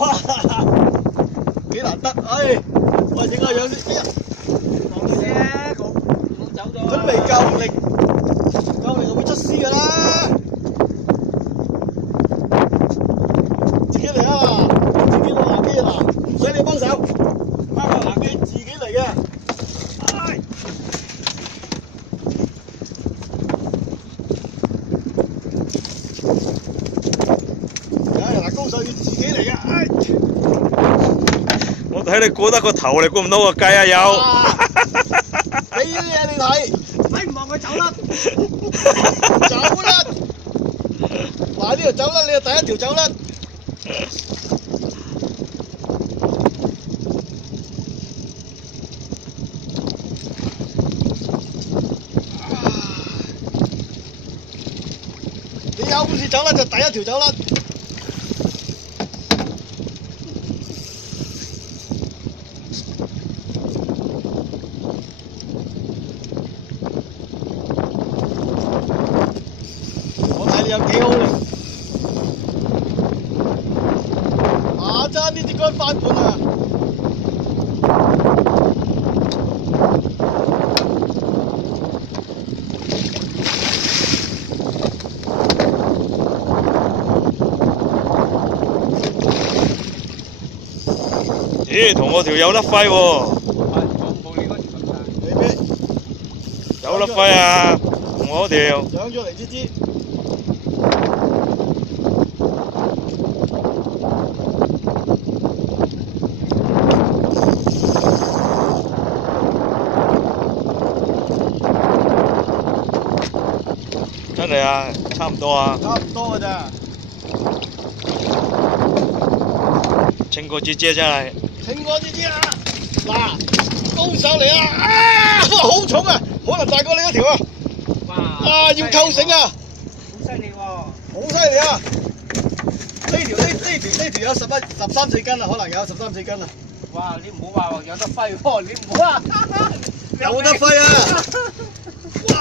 哇，幾難得，唉，喂，點解有啲？哎呀，講嘅啫，講走咗。準備夠力就會出師㗎啦。自己嚟啊！自己攞拿機啊！唔使你幫手，包個拿機自己嚟嘅。唉。嗱，高手要自己嚟嘅。唉。我睇你估得個頭，你估唔到個雞啊！有。俾啲嘢你睇，睇唔望佢走甩，走甩。嗱，呢條走甩，你就第一條走甩。你有本事走甩就第一條走甩。我睇你有幾好力，爭啲隻竿翻盤啊！咦，同我條有得揮喎！冇你嗰條咁大。你咩？有得揮啊！同我嗰條。上咗嚟支支。真係啊，差唔多啊。差唔多㗎咋。稱過支支真係。稱過支支啊！嗱，高手嚟啊！啊，好重啊，可能大過你嗰條啊！哇，要扣繩啊！好犀利喎！好犀利啊！呢條有13、14斤啦，可能有13、14斤啦。哇！你唔好話有得揮喎，你唔好啊！有得揮啊！哇！